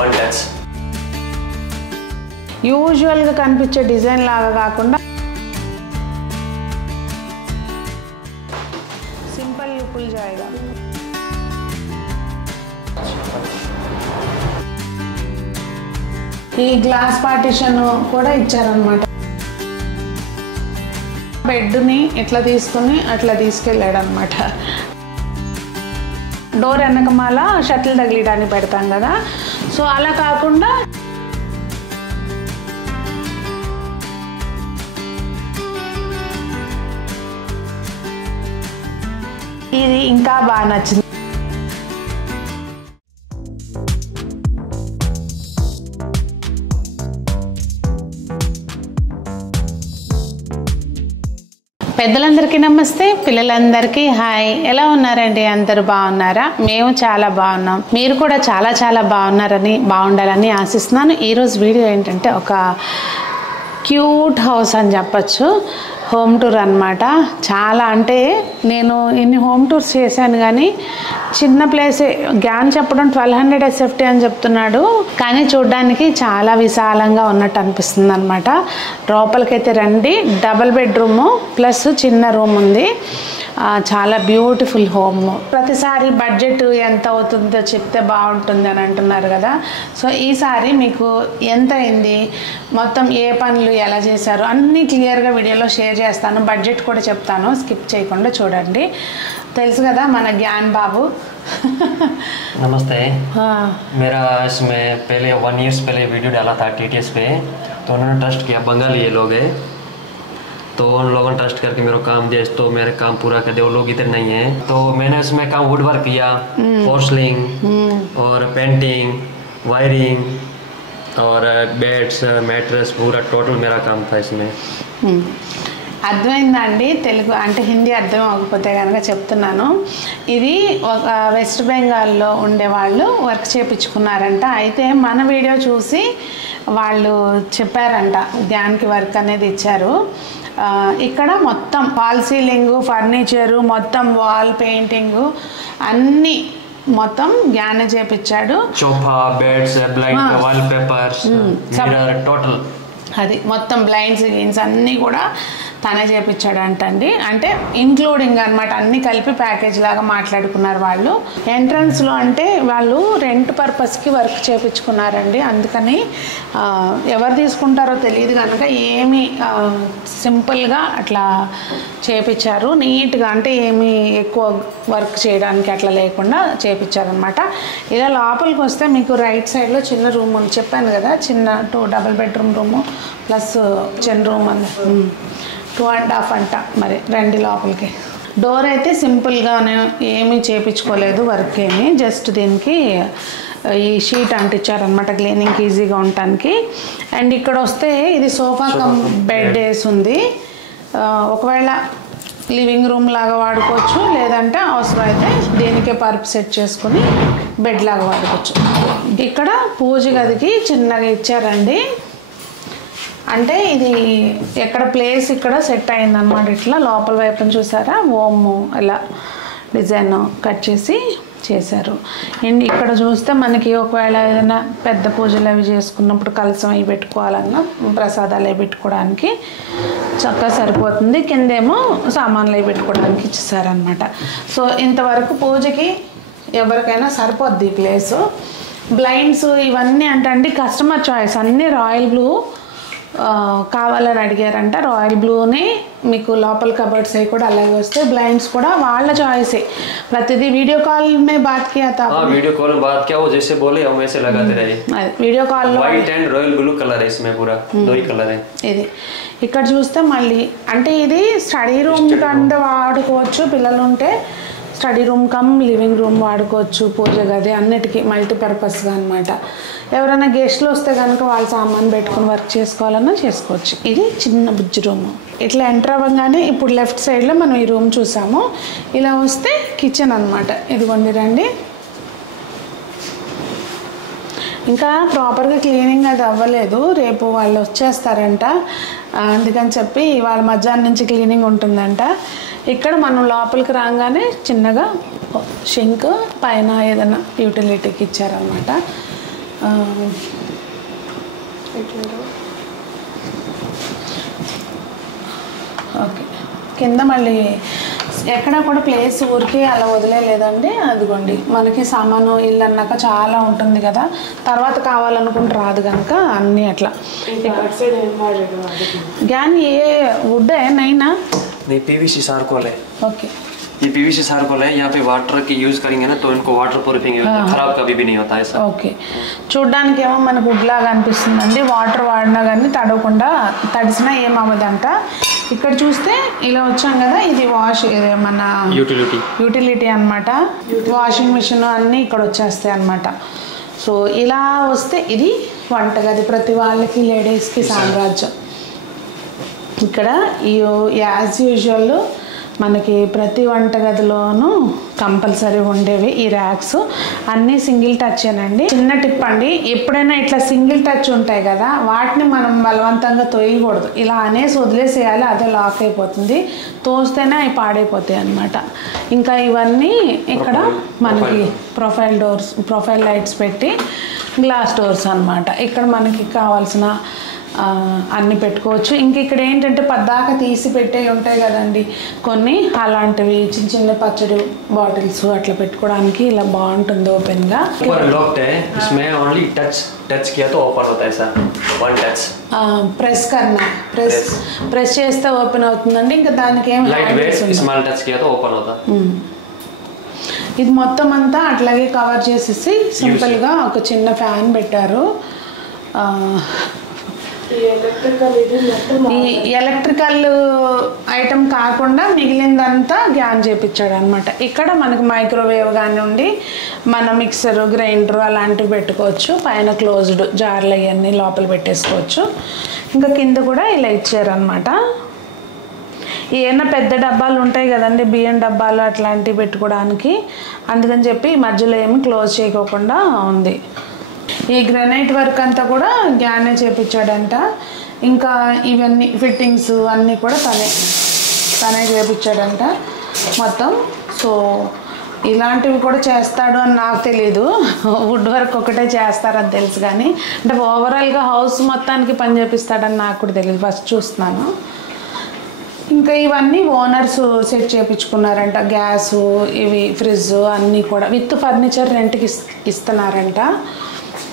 one touch. యూజువల్గా కనిపించే design లాగా కాకుండా సింపుల్ లుక్లు జాయిగా ఈ గ్లాస్ పార్టిషన్ కూడా ఇచ్చారనమాట. బెడ్ని ఇట్లా తీసుకుని అట్లా తీసుకెళ్ళాడు అనమాట. డోర్ వెనకమాల షటిల్ తగిలియడానికి పెడతాం కదా, సో అలా కాకుండా ఇది ఇంకా బాగా నచ్చింది. పెద్దలందరికీ నమస్తే, పిల్లలందరికీ హాయ్. ఎలా ఉన్నారండి? అందరూ బాగున్నారా? మేము చాలా బాగున్నాం. మీరు కూడా చాలా చాలా బాగుండాలని ఆశిస్తున్నాను. ఈరోజు వీడియో ఏంటంటే ఒక క్యూట్ హౌస్ అని చెప్పచ్చు, హోమ్ టూర్ అనమాట. చాలా అంటే నేను ఇన్ని హోమ్ టూర్స్ చేశాను కానీ చిన్న ప్లేసే. గ్యాన్ చెప్పడం 1200 SFT అని చెప్తున్నాడు, కానీ చూడడానికి చాలా విశాలంగా ఉన్నట్టు అనిపిస్తుంది అనమాట. లోపలికైతే రండి. డబుల్ బెడ్రూము ప్లస్ చిన్న రూమ్ ఉంది. చాలా బ్యూటిఫుల్ హోమ్. ప్రతిసారి బడ్జెట్ ఎంత అవుతుందో చెప్తే బాగుంటుంది అని అంటున్నారు కదా, సో ఈసారి మీకు ఎంత అయింది, మొత్తం ఏ పనులు ఎలా చేశారు అన్నీ క్లియర్గా వీడియోలో షేర్ చేస్తాను. బడ్జెట్ కూడా చెప్తాను, స్కిప్ చేయకుండా చూడండి. తెలుసు కదా మన జ్ఞాన్ బాబు. नमस्ते। मेरा इसमें पहले 1 ईयर्स पहले वीडियो डाला था TTS पे, तो उन्होंने ट्रस्ट किया। बंगाली ये लोग हैं, तो उन लोगों ने ट्रस्ट करके मेरे को काम दिया, तो मेरे काम पूरा कर दिया। वो लोग इधर नहीं है, तो मैंने उसमें काम वुड वर्क किया, पोर्सलिंग और पेंटिंग, वायरिंग और बेड्स, मैट्रेस, पूरा टोटल मेरा काम था इसमें। అర్థమైందండి? తెలుగు అంటే హిందీ అర్థం అవ్వకపోతే కనుక చెప్తున్నాను. ఇది ఒక వెస్ట్ బెంగాల్లో ఉండేవాళ్ళు వర్క్ చేయించుకున్నారంట. అయితే మన వీడియో చూసి వాళ్ళు చెప్పారంట, ధ్యాన్కి వర్క్ అనేది ఇచ్చారు. ఇక్కడ మొత్తం ఫాల్ సీలింగు, ఫర్నిచరు, మొత్తం వాల్ పెయింటింగు అన్నీ మొత్తం జ్ఞాన చేపించాడు. Sofa, beds, blind, wall papers, mirror, total అది మొత్తం బ్లైండ్స్ గీన్స్ అన్నీ కూడా తనే చేపించాడంటండి. అంటే ఇంక్లూడింగ్ అనమాట, అన్నీ కలిపి ప్యాకేజ్ లాగా మాట్లాడుకున్నారు వాళ్ళు. ఎంట్రన్స్లో అంటే వాళ్ళు రెంట్ పర్పస్కి వర్క్ చేయించుకున్నారండి, అందుకని ఎవరు తీసుకుంటారో తెలియదు కనుక ఏమి సింపుల్గా అట్లా చేయించారు నీట్గా. అంటే ఏమి ఎక్కువ వర్క్ చేయడానికి అట్లా లేకుండా చేయించారనమాట. ఇలా లోపలికి వస్తే మీకు రైట్ సైడ్లో చిన్న రూమ్ ఉంది, చెప్పాను కదా, చిన్న 2 డబుల్ బెడ్రూమ్ రూము ప్లస్ చిన్న రూమ్ అని 2.5 అంట. మరి రండి లోపలికి. డోర్ అయితే సింపుల్గానే ఏమీ చేయించుకోలేదు వర్క్ ఏమి, జస్ట్ దీనికి ఈ షీట్ అంటించారనమాట క్లీనింగ్కి ఈజీగా ఉండటానికి. అండ్ ఇక్కడ వస్తే ఇది సోఫా కమ్ బెడ్ వేసి ఉంది. ఒకవేళ లివింగ్ రూమ్ లాగా వాడుకోవచ్చు, లేదంటే అవసరం అయితే దీనికే పరుపు సెట్ చేసుకుని బెడ్ లాగా వాడుకోవచ్చు. ఇక్కడ పూజ గదికి చిన్నగా ఇచ్చారండి. అంటే ఇది ఎక్కడ ప్లేస్ ఇక్కడ సెట్ అయిందనమాట. ఇట్లా లోపల వైపున చూసారా, ఓము ఇలా డిజైన్ కట్ చేసి చేశారు. అండ్ ఇక్కడ చూస్తే మనకి ఒకవేళ ఏదైనా పెద్ద పూజలు అవి చేసుకున్నప్పుడు కలసం అవి పెట్టుకోవాలన్నా, ప్రసాదాలు అవి పెట్టుకోవడానికి చక్కగా సరిపోతుంది. కిందేమో సామాన్లు అవి పెట్టుకోవడానికి ఇచ్చేసారనమాట. సో ఇంతవరకు పూజకి ఎవరికైనా సరిపోద్ది ఈ ప్లేసు. బ్లైండ్స్ ఇవన్నీ అంటే కస్టమర్ చాయిస్, అన్నీ రాయల్ బ్లూ కావాలని అడిగారంట. రాయల్ బ్లూనే మీకు లోపల కబర్డ్స్ అవి కూడా అలాగే వస్తాయి. బ్లైండ్స్ కూడా వాళ్ళ చాయిసే. ప్రతిదీ వీడియో కాల్ మే బాత్ కియా था, वीडियो कॉल में बात किया, वो जैसे बोले हम वैसे लगाते रहे. వీడియో కాల్లో white and royal blue colour है इसमें, पूरा दो ही कलर है. ఇది ఇక్కడ చూస్తే మళ్ళీ అంటే ఇది స్టడీ రూమ్ కింద వాడుకోవచ్చు, పిల్లలు ఉంటే study room come living room వాడుకోవచ్చు, పూజ గది అన్నిటికీ మల్టీపర్పస్గా అనమాట. ఎవరైనా గెస్ట్లు వస్తే కనుక వాళ్ళ సామాన్ పెట్టుకుని వర్క్ చేసుకోవాలన్నా చేసుకోవచ్చు. ఇది చిన్న బుజ్జి రూము. ఇట్లా ఎంటర్ అవ్వగానే ఇప్పుడు లెఫ్ట్ సైడ్లో మనం ఈ రూమ్ చూసాము. ఇలా వస్తే కిచెన్ అనమాట. ఇదిగోండి రండి. ఇంకా ప్రాపర్గా క్లీనింగ్ అది అవ్వలేదు, రేపు వాళ్ళు వచ్చేస్తారంట, అందుకని చెప్పి వాళ్ళ మధ్యాహ్నం నుంచి క్లీనింగ్ ఉంటుందంట. ఇక్కడ మనం లోపలికి రాగానే చిన్నగా షింక్ పైన ఏదైనా యూటిలిటీకి ఇచ్చారనమాట. ఓకే, కింద మళ్ళీ ఎక్కడ కూడా ప్లేస్ ఊరికే అలా వదిలేదండి. అదిగోండి మనకి సామాను ఇల్లు అన్నాక చాలా ఉంటుంది కదా, తర్వాత కావాలనుకుంటే రాదు కనుక అన్నీ అట్లా. ज्ञान ये वुड है नहीं ना? नहीं, पीवीसी चारकोल है। ओके, ये पीवीसी चारकोल है। यहाँ पे वाटर की यूज करेंगे ना तो इनको वाटर प्रूफिंग खराब कभी भी नहीं होता है। ఓకే, చూడ్డానికి ఏమో మనకు వుడ్ లాగా అనిపిస్తుందండి. వాటర్ వాడినా కానీ తడవకుండా, తడిసినా ఏమవ్వదంట. ఇక్కడ చూస్తే ఇలా వచ్చాం కదా, ఇది వాష్ మన యూటిలిటీ అన్నమాట. వాషింగ్ మిషన్ అన్నీ ఇక్కడ వచ్చేస్తాయి అన్నమాట. సో ఇలా వస్తే ఇది వంటగది, ప్రతి వాళ్ళకి లేడీస్కి సామ్రాజ్యం. ఇక్కడ యాజ్ యూజువల్ మనకి ప్రతి వంటగదిలోనూ కంపల్సరీ ఉండేవి ఈ ర్యాక్స్. అన్నీ సింగిల్ టచ్ ఏనండి. చిన్న టిప్ అండి, ఎప్పుడైనా ఇట్లా సింగిల్ టచ్ ఉంటాయి కదా, వాటిని మనం బలవంతంగా తోయకూడదు. ఇలా అనేసి వదిలేసేయాలి, అదే లాక్ అయిపోతుంది. తోస్తేనే అవి పాడైపోతాయి అన్నమాట. ఇంకా ఇవన్నీ ఇక్కడ మనకి ప్రొఫైల్ లైట్స్ పెట్టి గ్లాస్ డోర్స్ అన్నమాట. ఇక్కడ మనకి కావాల్సిన అన్నీ పెట్టుకోవచ్చు. ఇంక ఇక్కడ ఏంటంటే పద్దాక తీసి పెట్టే ఉంటాయి కదండి కొన్ని, అలాంటివి చిన్న చిన్న పచ్చడి బాటిల్స్ అట్లా పెట్టుకోవడానికి ఇలా బాగుంటుంది ఓపెన్గా. ప్రెస్ కన్నా ప్రెస్ చేస్తే ఓపెన్ అవుతుందండి. ఇంకా దానికి ఏం ఇది మొత్తం అంతా అట్లాగే కవర్ చేసేసి సింపుల్గా ఒక చిన్న ఫ్యాన్ పెట్టారు. ఈ ఎలక్ట్రికల్ ఐటమ్ కాకుండా మిగిలిందంతా గ్యాన్ చేపించాడు అనమాట. ఇక్కడ మనకు మైక్రోవేవ్ కానివ్వండి, మన మిక్సర్ గ్రైండర్ అలాంటివి పెట్టుకోవచ్చు. పైన క్లోజ్డ్ జార్లు అవన్నీ లోపల పెట్టేసుకోవచ్చు. ఇంకా కింద కూడా ఇలా ఇచ్చారనమాట. ఏమైనా పెద్ద డబ్బాలు ఉంటాయి కదండి, బియ్యం డబ్బాలు అట్లాంటివి పెట్టుకోవడానికి, అందుకని చెప్పి మధ్యలో ఏమి క్లోజ్ చేయకోకుండా ఉంది. ఈ గ్రానైట్ వర్క్ అంతా కూడా గ్యానే చేపించాడంట. ఇంకా ఇవన్నీ ఫిట్టింగ్స్ అన్నీ కూడా తనే చేపించాడంట మొత్తం. సో ఇలాంటివి కూడా చేస్తాడు అని నాకు తెలీదు, వుడ్ వర్క్ ఒకటే చేస్తారని తెలుసు, కానీ అంటే ఓవరాల్గా హౌస్ మొత్తానికి పని చేపిస్తాడని నాకు కూడా తెలియదు, ఫస్ట్ చూస్తున్నాను. ఇంకా ఇవన్నీ ఓనర్స్ సెట్ చేయించుకున్నారంట. గ్యాసు, ఇవి ఫ్రిడ్జ్ అన్నీ కూడా విత్ ఫర్నిచర్ రెంట్కి ఇస్తున్నారంట.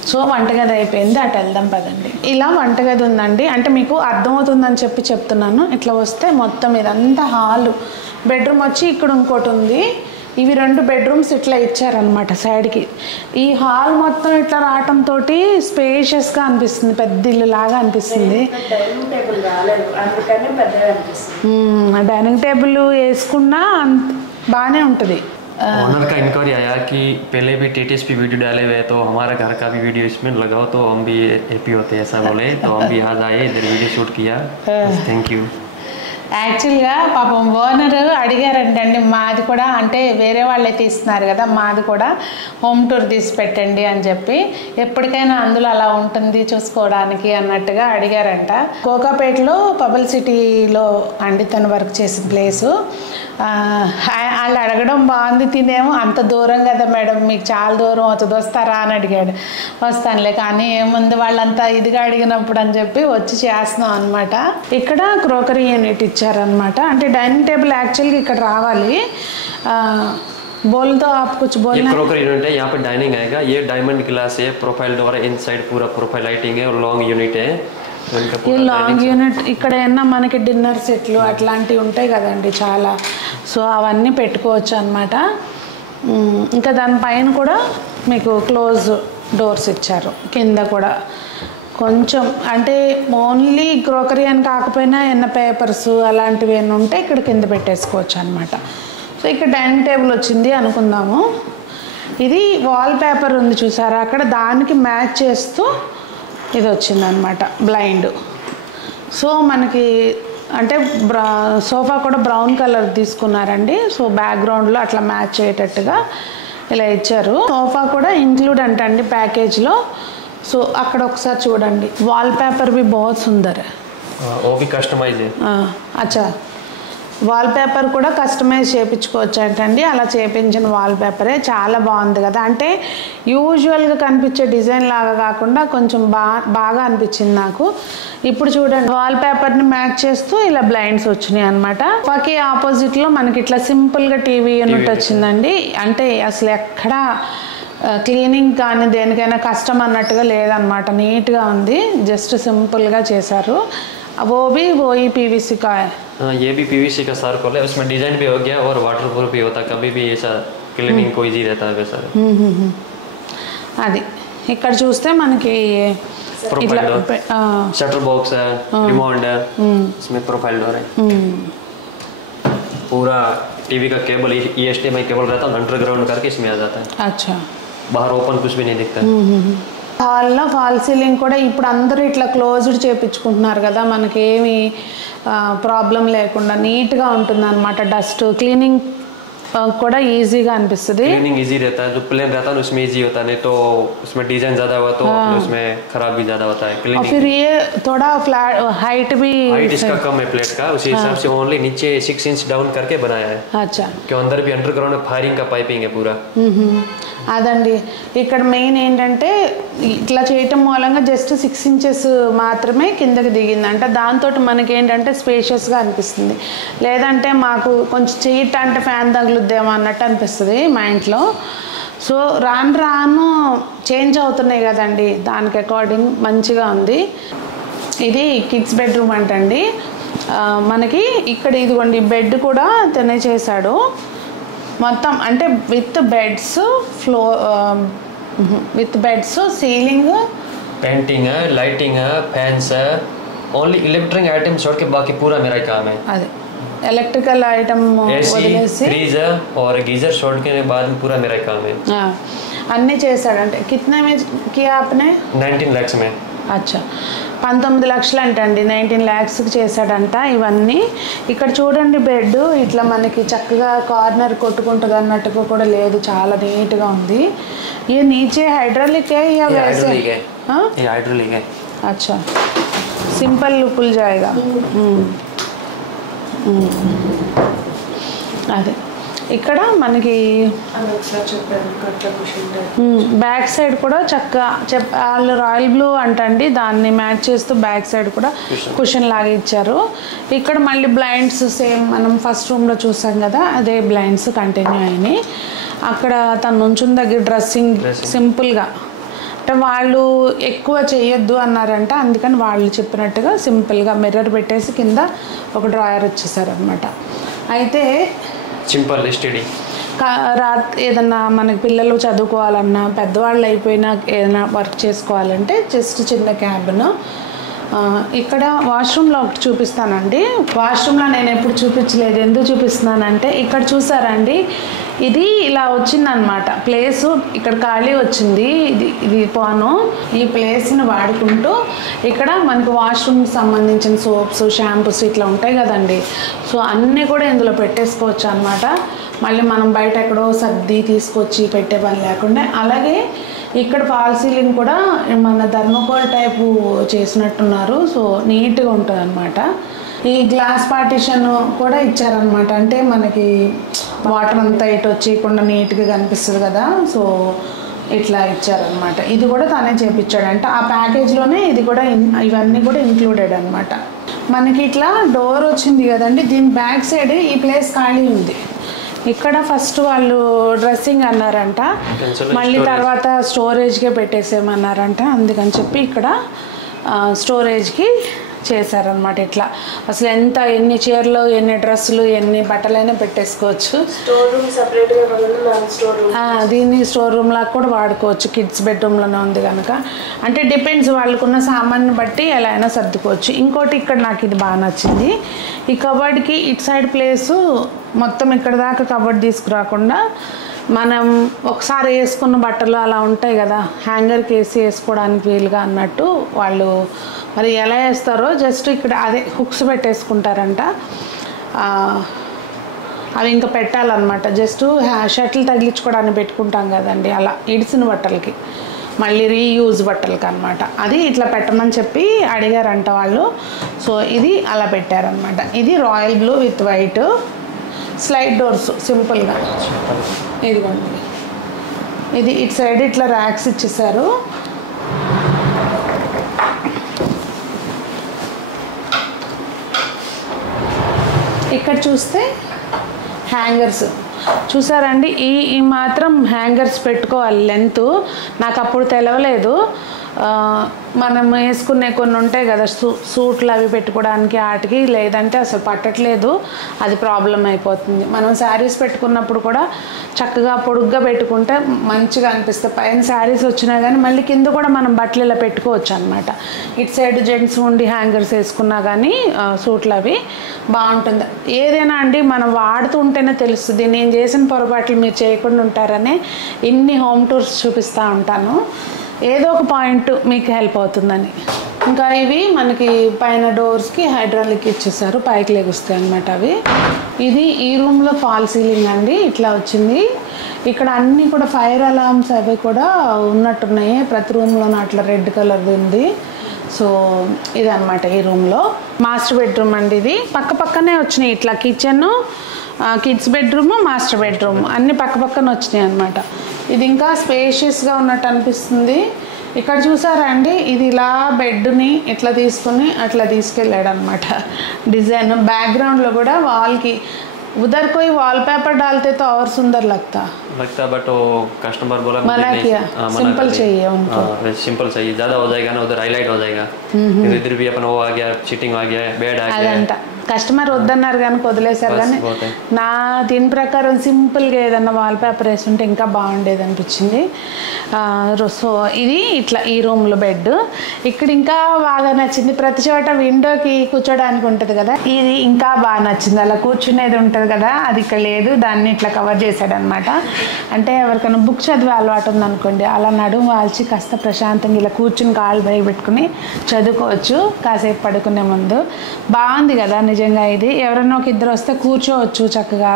సో వంటగది అయిపోయింది, అటు వెళ్దాం పదండి. ఇలా వంటగది ఉందండి, అంటే మీకు అర్థమవుతుందని చెప్పి చెప్తున్నాను. ఇట్లా వస్తే మొత్తం ఇదంతా హాలు. బెడ్రూమ్ వచ్చి ఇక్కడ ఇంకోటి ఉంది. ఇవి 2 బెడ్రూమ్స్ ఇట్లా ఇచ్చారనమాట సైడ్కి. ఈ హాల్ మొత్తం ఇట్లా రావటంతో స్పేషియస్గా అనిపిస్తుంది, పెద్ద ఇల్లు లాగా అనిపిస్తుంది. డైనింగ్ టేబుల్ వేసుకున్నా బాగానే ఉంటుంది. ओनर का इंक्वायरी आया कि पहले भी TTS पे वीडियो डाले हुए, तो हमारा घर का भी वीडियो इसमें लगाओ तो हम भी हैप्पी होते हैं, ऐसा बोले। तो हम भी आज आए, इधर वीडियो शूट किया। Thank you. యాక్చువల్గా పాపం ఓనర్ అడిగారంటండి, మాది కూడా అంటే వేరే వాళ్ళే తీస్తున్నారు కదా, మాది కూడా హోమ్ టూర్ తీసి పెట్టండి అని చెప్పి. ఎప్పటికైనా అందులో అలా ఉంటుంది చూసుకోవడానికి అన్నట్టుగా అడిగారంట. కోకాపేటలో పబల్ సిటీలో అండి తను వర్క్ చేసిన ప్లేసు. వాళ్ళు అడగడం బాగుంది, తినేమో అంత దూరం కదా మేడం, మీకు చాలా దూరం అవుతుంది, వస్తారా అని అడిగాడు. వస్తానులే, కానీ ఏముంది వాళ్ళంతా ఇదిగా అడిగినప్పుడు అని చెప్పి వచ్చి చేస్తున్నాం అనమాట. ఇక్కడ క్రోకరీ యూనిట్ ఇచ్చారనమాట. అంటే డైనింగ్ టేబుల్ యాక్చువల్గా ఇక్కడ రావాలి. बोल दो आप कुछ बोलना। क्रोकरी यूनिट है, यहाँ पे डाइनिंग आएगा। ये डायमंड ग्लास है, प्रोफाइल डोर है, इनसाइड पूरा प्रोफाइल लाइटिंग है और लॉन्ग यूनिट है। ఈ లాంగ్ యూనిట్ ఇక్కడ ఏమన్నా మనకి డిన్నర్ సెట్లు అట్లాంటివి ఉంటాయి కదండి చాలా, సో అవన్నీ పెట్టుకోవచ్చు అనమాట. ఇంకా దానిపైన కూడా మీకు క్లోజ్ డోర్స్ ఇచ్చారు. కింద కూడా కొంచెం అంటే ఓన్లీ క్రోకరీ అని కాకపోయినా ఏమన్నా పేపర్స్ అలాంటివి ఏమైనా ఉంటే ఇక్కడ కింద పెట్టేసుకోవచ్చు అనమాట. సో ఇక్కడ డైనింగ్ టేబుల్ వచ్చింది అనుకుందాము. ఇది వాల్ పేపర్ ఉంది చూసారా, అక్కడ దానికి మ్యాచ్ చేస్తూ ఇది వచ్చిందనమాట బ్లైండ్. సో మనకి అంటే సోఫా కూడా బ్రౌన్ కలర్ తీసుకున్నారండి. సో బ్యాక్గ్రౌండ్లో అట్లా మ్యాచ్ అయ్యేటట్టుగా ఇలా ఇచ్చారు. సోఫా కూడా ఇంక్లూడ్ అంటండి ప్యాకేజ్లో. సో అక్కడ ఒకసారి చూడండి, వాల్ పేపర్ भी बहुत सुंदर है, वो भी कस्टमाइज है। अच्छा వాల్పేపర్ కూడా కస్టమైజ్ చేయించుకోవచ్చు అంటండి. అలా చేయించిన వాల్పేపరే చాలా బాగుంది కదా, అంటే యూజువల్గా కనిపించే డిజైన్ లాగా కాకుండా కొంచెం బాగా అనిపించింది నాకు. ఇప్పుడు చూడండి వాల్పేపర్ని మ్యాచ్ చేస్తూ ఇలా బ్లైండ్స్ వచ్చినాయి అనమాట. పక్కకి ఆపోజిట్లో మనకి ఇట్లా సింపుల్గా టీవీ యూనిట్ వచ్చిందండి. అంటే అసలు ఎక్కడ క్లీనింగ్ కానీ దేనికైనా కష్టం అన్నట్టుగా లేదనమాట, నీట్గా ఉంది, జస్ట్ సింపుల్గా చేశారు. वो भी वही पीवीसी का है। ये भी पीवीसी का सर्कल है, उसमें डिजाइन भी हो गया और वाटरप्रूफ भी होता है, कभी भी ऐसा क्लीनिंग को इजी रहता है वैसा। అది ఇక్కడ చూస్తే మనకి इट्ला शटर बॉक्स है, रिमोट है, इसमें प्रोफाइल डोर है, पूरा टीवी का केबल ESTMI केबल रहता है, अंडरग्राउंड करके इसमें आ जाता है। अच्छा, बाहर ओपन कुछ भी नहीं दिखता। హాల్లో ఫాల్ సీలింగ్ కూడా ఇప్పుడు అందరూ ఇట్లా క్లోజ్డ్ చేయించుకుంటున్నారు కదా, మనకేమి ప్రాబ్లం లేకుండా నీట్గా ఉంటుంది అనమాట. డస్ట్ క్లీనింగ్ కూడా ఈజీగా అనిపిస్తుంది. क्लीनिंग इजी रहता है, जो प्लेन रहता है उसमें इजी होता है, नहीं तो उसमें डिजाइन ज्यादा हुआ तो उसमें खराब भी ज्यादा होता है क्लीनिंग। और फिर ये थोड़ा फ्लैट हाइट भी इसका कम है प्लेट का, उसी हिसाब से ओनली नीचे 6 इंच डाउन करके बनाया है। अच्छा, कि अंदर भी अंडरग्राउंड में फायरिंग का पाइपिंग है पूरा। అదండి ఇక్కడ మెయిన్ ఏంటంటే ఇట్లా చేయటం మూలంగా జస్ట్ 6 ఇంచెస్ మాత్రమే కిందకి దిగింది, అంటే దాంతో మనకి ఏంటంటే స్పేషియస్గా అనిపిస్తుంది. లేదంటే మాకు కొంచెం చెయ్యట అంటే ఫ్యాన్ తగులుద్దేమో అన్నట్టు అనిపిస్తుంది మా ఇంట్లో. సో రాను రాను చేంజ్ అవుతున్నాయి కదండి, దానికి అకార్డింగ్ మంచిగా ఉంది. ఇది కిడ్స్ బెడ్రూమ్ అంటండి. మనకి ఇక్కడ ఇదిగోండి బెడ్ కూడా తినే చేశాడు మొత్తం, అంటే విత్ బెడ్స్ सीलिंग पेंटिंग है, लाइटिंग है, फैंस है, ओनली इलेक्ट्रिक आइटम छोड़ के बाकी पूरा मेरा काम है। अरे इलेक्ट्रिकल आइटम फ्रीज और गीजर छोड़ के बाद में पूरा मेरा काम है। अन्नी చేశాడంటే कितने में किया आपने? 19 lakhs में। अच्छा, 19 లక్షలు అంటండి, 19 lakhsకి చేశాడంట ఇవన్నీ. ఇక్కడ చూడండి బెడ్ ఇట్లా మనకి చక్కగా కార్నర్ కొట్టుకుంటుంది అన్నట్టుగా కూడా లేదు, చాలా నీట్గా ఉంది. ये नीचे हाइड्रोलिक है या वैसे? हाँ, ये हाइड्रोलिक है। अच्छा, सिंपल खुल जाएगा। అదే ఇక్కడ మనకి బ్యాక్ సైడ్ కూడా చక్కగా వాళ్ళు రాయల్ బ్లూ అంటండి, దాన్ని మ్యాచ్ చేస్తూ బ్యాక్ సైడ్ కూడా కుషన్ లాగా ఇచ్చారు. ఇక్కడ మళ్ళీ బ్లైండ్స్ సేమ్ మనం ఫస్ట్ రూమ్లో చూసాం కదా, అదే బ్లైండ్స్ కంటిన్యూ అయినాయి. అక్కడ తను నుంచున్న దగ్గర డ్రెస్సింగ్ సింపుల్గా, అంటే వాళ్ళు ఎక్కువ చేయొద్దు అన్నారంట, అందుకని వాళ్ళు చెప్పినట్టుగా సింపుల్గా మిర్రర్ పెట్టేసి కింద ఒక డ్రాయర్ వచ్చేసారు అనమాట. అయితే సింపుల్ స్టడీ ఏదన్నా మనకి పిల్లలు చదువుకోవాలన్నా, పెద్దవాళ్ళు అయిపోయినా ఏదైనా వర్క్ చేసుకోవాలంటే జస్ట్ చిన్న క్యాబిన్. ఇక్కడ వాష్రూమ్లో ఒకటి చూపిస్తానండి. వాష్రూమ్లో నేను ఎప్పుడు చూపించలేదు, ఎందుకు చూపిస్తున్నానంటే ఇక్కడ చూసారండి, ఇది ఇలా వచ్చిందనమాట ప్లేసు, ఇక్కడ ఖాళీ వచ్చింది. ఇది పోను ఈ ప్లేస్ని వాడుకుంటూ ఇక్కడ మనకు వాష్రూమ్కి సంబంధించిన సోప్స్, షాంపూస్ ఇట్లా ఉంటాయి కదండి, సో అన్నీ కూడా ఇందులో పెట్టేసుకోవచ్చు అనమాట. మళ్ళీ మనం బయట ఎక్కడో సర్ది తీసుకొచ్చి పెట్టే పని లేకుండా. అలాగే ఇక్కడ ఫాల్ సీలింగ్ కూడా మన థర్మోకోల్ టైపు చేసినట్టున్నారు, సో నీట్గా ఉంటుంది అనమాట. ఈ గ్లాస్ పార్టిషన్ కూడా ఇచ్చారనమాట, అంటే మనకి వాటర్ అంతా ఇటు వచ్చేయకుండా నీట్గా కనిపిస్తుంది కదా, సో ఇట్లా ఇచ్చారనమాట. ఇది కూడా తనే చేపించాడంట, ఆ ప్యాకేజ్లోనే ఇది కూడా ఇవన్నీ కూడా ఇంక్లూడెడ్ అనమాట. మనకి ఇట్లా డోర్ వచ్చింది కదండి, దీని బ్యాక్ సైడ్ ఈ ప్లేస్ ఖాళీ ఉంది. ఇక్కడ ఫస్ట్ వాళ్ళు డ్రెస్సింగ్ అన్నారంట, మళ్ళీ తర్వాత స్టోరేజ్కే పెట్టేసేమన్నారంట, అందుకని చెప్పి ఇక్కడ స్టోరేజ్కి చేశారనమాట. ఇట్లా అసలు ఎన్ని చీరలు, ఎన్ని డ్రెస్సులు, ఎన్ని బట్టలైనా పెట్టేసుకోవచ్చు. దీన్ని స్టోర్ రూమ్ లాగా కూడా వాడుకోవచ్చు, కిడ్స్ బెడ్రూమ్లోనే ఉంది కనుక. అంటే డిపెండ్స్ వాళ్ళకున్న సామాన్ని బట్టి ఎలా అయినా సర్దుకోవచ్చు. ఇంకోటి ఇక్కడ నాకు ఇది బాగా నచ్చింది, ఈ కబర్డ్కి ఇటు సైడ్ ప్లేసు మొత్తం ఇక్కడ దాకా కబర్డ్ తీసుకురాకుండా మనం ఒకసారి వేసుకున్న బట్టలు అలా ఉంటాయి కదా, హ్యాంగర్కి వేసుకోవడానికి వీలుగా అన్నట్టు వాళ్ళు మరి ఎలా వేస్తారో జస్ట్ ఇక్కడ అదే హుక్స్ పెట్టేసుకుంటారంట. అవి ఇంకా పెట్టాలన్నమాట, జస్ట్ షర్ట్లు తగిలించుకోవడానికి పెట్టుకుంటాం కదండి, అలా ఇడిసిన బట్టలకి. మళ్ళీ రీయూజ్ బట్టలకి అనమాట. అది ఇట్లా పెట్టమని చెప్పి అడిగారంట వాళ్ళు. సో ఇది అలా పెట్టారనమాట. ఇది royal blue with white slide doors సింపుల్గా. ఇదిగోండి, ఇది ఇటు సైడ్ ఇట్లా ర్యాక్స్ ఇచ్చేసారు. ఇక్కడ చూస్తే హ్యాంగర్స్ చూసారండి. ఈ మాత్రం హ్యాంగర్స్ పెట్టుకోవాలి లెంత్. నాకు అప్పుడు తెలవలేదు. మనం వేసుకునే కొన్ని ఉంటాయి కదా సూట్లు అవి పెట్టుకోవడానికి వాటికి, లేదంటే అసలు పట్టట్లేదు, అది ప్రాబ్లం అయిపోతుంది. మనం శారీస్ పెట్టుకున్నప్పుడు కూడా చక్కగా పొడుగ్గా పెట్టుకుంటే మంచిగా అనిపిస్తుంది. పైన శారీస్ వచ్చినా కానీ మళ్ళీ కింద కూడా మనం బట్టలు ఇలా పెట్టుకోవచ్చు అనమాట. ఇటు సైడ్ జెంట్స్ ఉండి హ్యాంగర్స్ వేసుకున్నా కానీ సూట్లు అవి బాగుంటుంది. ఏదైనా అండి మనం వాడుతూ ఉంటేనే తెలుస్తుంది. నేను చేసిన పొరపాట్లు మీరు చేయకుండా ఉంటారనే ఇన్ని హోమ్ టూర్స్ చూపిస్తూ ఉంటాను. ఏదో ఒక పాయింట్ మీకు హెల్ప్ అవుతుందని. ఇంకా ఇవి మనకి పైన డోర్స్కి హైడ్రాలిక్ ఇచ్చేసారు, పైకి లెగుస్తాయి అనమాట అవి. ఇది ఈ రూమ్లో ఫాల్ సీలింగ్ అండి, ఇట్లా వచ్చింది. ఇక్కడ అన్నీ కూడా ఫైర్ అలార్మ్స్ అవి కూడా ఉన్నట్టున్నాయి. ప్రతి రూమ్లోనూ అట్లా రెడ్ కలర్ది ఉంది. సో ఇదన్నమాట ఈ రూమ్లో మాస్టర్ బెడ్రూమ్ అండి. ఇది పక్క పక్కనే వచ్చినాయి, ఇట్లా kitchen, kids bedroom, master bedroom అన్నీ పక్క పక్కన వచ్చినాయి అనమాట. ఇది ఇంకా స్పేషియస్గా ఉన్నట్టు అనిపిస్తుంది. ఇక్కడ చూసారా అండి, ఇది ఇలా బెడ్ని ఇట్లా తీసుకుని అట్లా తీసుకెళ్ళాడు అనమాట. డిజైన్ బ్యాక్గ్రౌండ్లో కూడా వాల్కి उधर कोई वॉलपेपर डालते तो और सुंदर लगता बट वो कस्टमर बोला मना किया, सिंपल चाहिए उनको। सिंपल चाहिए, ज़्यादा हो जाएगा ना उधर हाईलाइट हो जाएगा। इधर भी अपन वो आ गया, चीटिंग आ गया, बेड आ गया। కస్టమర్ వద్దన్నారు కానీ వదిలేశారు. కానీ నా దీని ప్రకారం సింపుల్గా ఏదన్నా వాల్పేపర్ వేసుంటే ఇంకా బాగుండేది అనిపించింది. సో ఇది ఇట్లా ఈ రూమ్లో బెడ్. ఇక్కడ ఇంకా బాగా నచ్చింది, ప్రతి చోట విండోకి కూర్చోడానికి ఉంటుంది కదా, ఇది ఇంకా బాగా నచ్చింది. అలా కూర్చునేది ఉంటుంది కదా, అది ఇక్కడ లేదు, దాన్ని ఇట్లా కవర్ చేశాడనమాట. అంటే ఎవరికైనా బుక్ చదివే అలవాటు ఉందనుకోండి, అలా నడుము వాల్చి కాస్త ప్రశాంతంగా ఇలా కూర్చుని కాళ్ళు బయట పెట్టుకుని చదువుకోవచ్చు కాసేపు పడుకునే ముందు. బాగుంది కదా నిజంగా. ఇది ఎవరైనా ఒక ఇద్దరు వస్తే కూర్చోవచ్చు చక్కగా.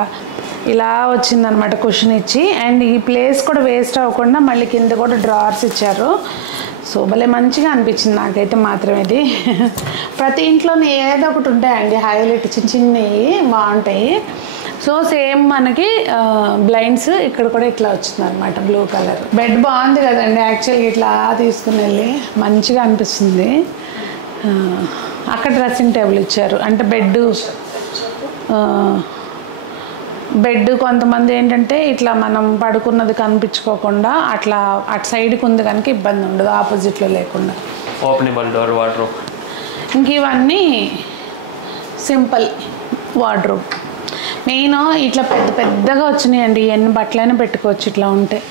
ఇలా వచ్చిందనమాట కుషన్ ఇచ్చి. అండ్ ఈ ప్లేస్ కూడా వేస్ట్ అవ్వకుండా మళ్ళీ కింద కూడా డ్రావర్స్ ఇచ్చారు. సో భలే మంచిగా అనిపించింది నాకైతే మాత్రం ఇది. ప్రతి ఇంట్లోనే ఏదో ఒకటి ఉంటాయండి హైలైట్, చిన్న చిన్నవి బాగుంటాయి. సో సేమ్ మనకి బ్లైండ్స్ ఇక్కడ కూడా ఇట్లా వచ్చింది అనమాట, బ్లూ కలర్. బెడ్ బాగుంది కదండి యాక్చువల్గా, ఇట్లా తీసుకుని వెళ్ళి మంచిగా అనిపిస్తుంది. అక్కడ డ్రెస్సింగ్ టేబుల్ ఇచ్చారు. అంటే బెడ్ కొంతమంది ఏంటంటే ఇట్లా మనం పడుకున్నది కనిపించుకోకుండా అట్లా అటు సైడ్కి ఉంది కనుక ఇబ్బంది ఉండదు, ఆపోజిట్లో లేకుండా. Openable door wardrobe. ఇంక ఇవన్నీ సింపుల్ వార్డ్రోబ్. మెయిన్ ఇట్లా పెద్ద పెద్దగా వచ్చినాయండి, ఎన్ని బట్టలైనా పెట్టుకోవచ్చు ఇట్లా ఉంటే.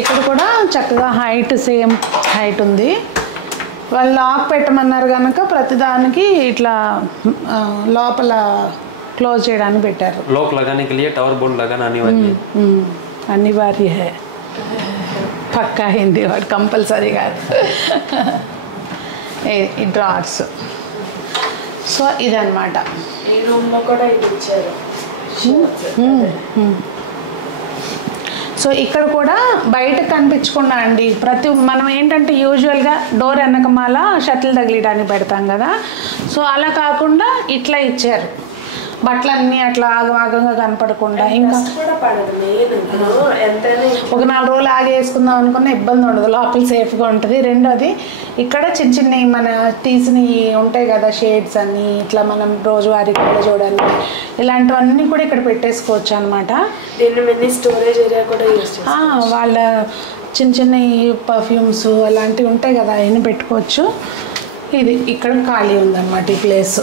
ఇక్కడ కూడా చక్కగా హైట్ సేమ్ హైట్ ఉంది. వాళ్ళు లాక్ పెట్టమన్నారు కనుక ప్రతిదానికి ఇట్లా లోపల క్లోజ్ చేయడానికి పెట్టారు. లాక్ लगाने के लिए टावर बोर्ड लगाना अनिवार्य है, పక్కా హిందీ వాడు కంపల్సరీగా. ఈ డ్రార్స్. సో ఇదన్నమాట. ఈ రూమ్లో కూడా ఇది ఇచ్చారు. సో ఇక్కడ కూడా బయట కనిపించకుండా అండి, మనం ఏంటంటే యూజువల్గా డోర్ వెనకమాల షటిల్ తగిలియడానికి పెడతాం కదా, సో అలా కాకుండా ఇట్లా ఇచ్చారు. బట్టలన్నీ అట్లా ఆగమాగంగా కనపడకుండా. ఇంకా ఒక 4 రోజులు ఆగి వేసుకుందాం అనుకున్న ఇబ్బంది ఉండదు, లోపల సేఫ్గా ఉంటుంది. రెండోది ఇక్కడ చిన్న చిన్నవి మన తీసినవి ఉంటాయి కదా షేడ్స్ అన్నీ, ఇట్లా మనం రోజువారీ కూడా చూడాలి, ఇలాంటివన్నీ కూడా ఇక్కడ పెట్టేసుకోవచ్చు అనమాట. స్టోరేజ్ ఏరియా కూడా వాళ్ళ చిన్న చిన్న పర్ఫ్యూమ్స్ అలాంటివి ఉంటాయి కదా, అవన్నీ పెట్టుకోవచ్చు. ఇది ఇక్కడ ఖాళీ ఉందన్నమాట ఈ ప్లేస్.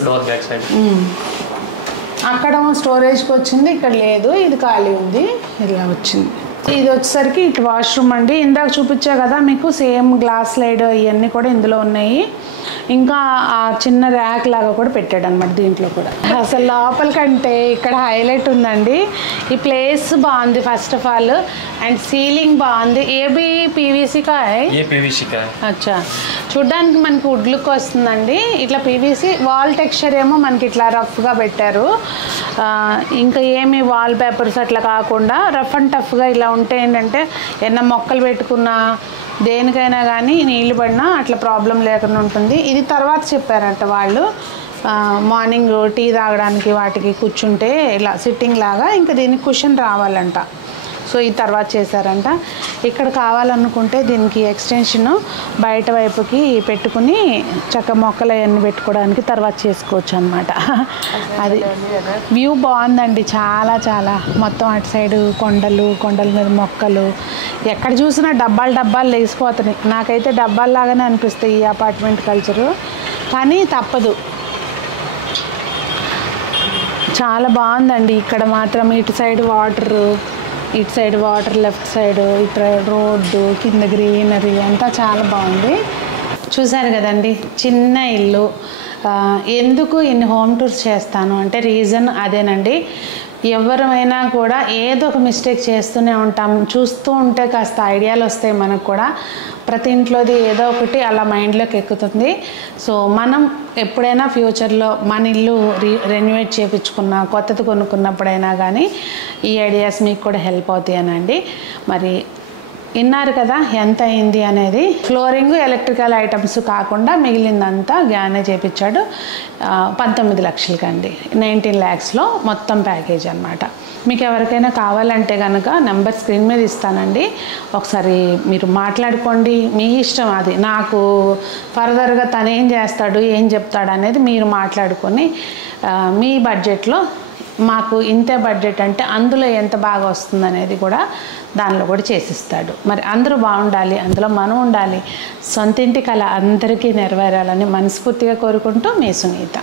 అక్కడ స్టోరేజ్కి వచ్చింది, ఇక్కడ లేదు, ఇది ఖాళీ ఉంది, ఇలా వచ్చింది. ఇది వచ్చేసరికి ఇటు వాష్రూమ్ అండి. ఇందాక చూపించా కదా మీకు, సేమ్ గ్లాస్ స్లైడ్ ఇవన్నీ కూడా ఇందులో ఉన్నాయి. ఇంకా ఆ చిన్న ర్యాక్ లాగా కూడా పెట్టాడు అనమాట దీంట్లో కూడా. అసలు లోపల కంటే ఇక్కడ హైలైట్ ఉందండి. ఈ ప్లేస్ బాగుంది first of all, and ceiling బాగుంది. ఏబీ పీవీసీ కా అచ్చా, చూడ్డానికి మనకి వుడ్ లుక్ వస్తుందండి. ఇట్లా పీవీసీ వాల్ టెక్స్చర్ ఏమో మనకి ఇట్లా రఫ్గా పెట్టారు. ఇంకా ఏమి వాల్ పేపర్స్ అట్లా కాకుండా రఫ్ అండ్ టఫ్గా ఇలా ఉంటే ఏంటంటే ఏమన్నా మొక్కలు పెట్టుకున్నా దేనికైనా కానీ నీళ్ళు పడినా అట్లా ప్రాబ్లం లేకుండా ఉంటుంది. ఇది తర్వాత చెప్పారంట వాళ్ళు, మార్నింగ్ టీ తాగడానికి వాటికి కూర్చుంటే ఇలా సిట్టింగ్ లాగా ఇంకా దీనికి కుషన్ రావాలంట. సో ఈ తర్వాత చేశారంట. ఇక్కడ కావాలనుకుంటే దీనికి ఎక్స్టెన్షన్ బయట వైపుకి పెట్టుకుని చక్క మొక్కలు అవన్నీ పెట్టుకోవడానికి తర్వాత చేసుకోవచ్చు అనమాట. అది వ్యూ బాగుందండి, చాలా చాలా. మొత్తం అటు సైడు కొండల మీద మొక్కలు, ఎక్కడ చూసినా డబ్బాలు లేచిపోతున్నాయి. నాకైతే డబ్బాల్లాగానే అనిపిస్తాయి ఈ అపార్ట్మెంట్ కల్చరు, కానీ తప్పదు. చాలా బాగుందండి ఇక్కడ మాత్రం. ఇటు సైడ్ వాటర్ లెఫ్ట్ సైడ్, ఇటు రోడ్డు, కింద గ్రీనరీ అంతా చాలా బాగుంది. చూశారు కదండి, చిన్న ఇల్లు. ఎందుకు ఇన్ని హోమ్ టూర్స్ చేస్తాను అంటే రీజన్ అదేనండి. ఎవరైనా కూడా ఏదో ఒక మిస్టేక్ చేస్తూనే ఉంటాం. చూస్తూ ఉంటే కాస్త ఐడియాలు వస్తాయి మనకు కూడా. ప్రతి ఇంట్లోది ఏదో ఒకటి అలా మైండ్లోకి ఎక్కుతుంది. సో మనం ఎప్పుడైనా ఫ్యూచర్లో మన ఇల్లు రెన్యువేట్ చేయించుకున్నా, కొత్తది కొనుక్కున్నప్పుడైనా కానీ ఈ ఐడియాస్ మీకు కూడా హెల్ప్ అవుతాయనండి. మరి విన్నారు కదా ఎంత అయింది అనేది. ఫ్లోరింగ్, ఎలక్ట్రికల్ ఐటమ్స్ కాకుండా మిగిలిందంతా గ్యానే చేయించాడు. 19 లక్షలకండి, 19 lakhsలో మొత్తం ప్యాకేజ్ అనమాట. మీకు ఎవరికైనా కావాలంటే కనుక నెంబర్ స్క్రీన్ మీద ఇస్తానండి, ఒకసారి మీరు మాట్లాడుకోండి. మీ ఇష్టం అది. నాకు ఫర్దర్గా తను ఏం చేస్తాడు, ఏం చెప్తాడు అనేది మీరు మాట్లాడుకొని మీ బడ్జెట్లో మాకు ఇంతే బడ్జెట్ అంటే అందులో ఎంత బాగా వస్తుంది అనేది కూడా దానిలో కూడా చేసిస్తాడు. మరి అందరూ బాగుండాలి, అందులో మనం ఉండాలి. సొంతింటి కళ అందరికీ నెరవేరాలని మనస్ఫూర్తిగా కోరుకుంటూ మీ సునీత.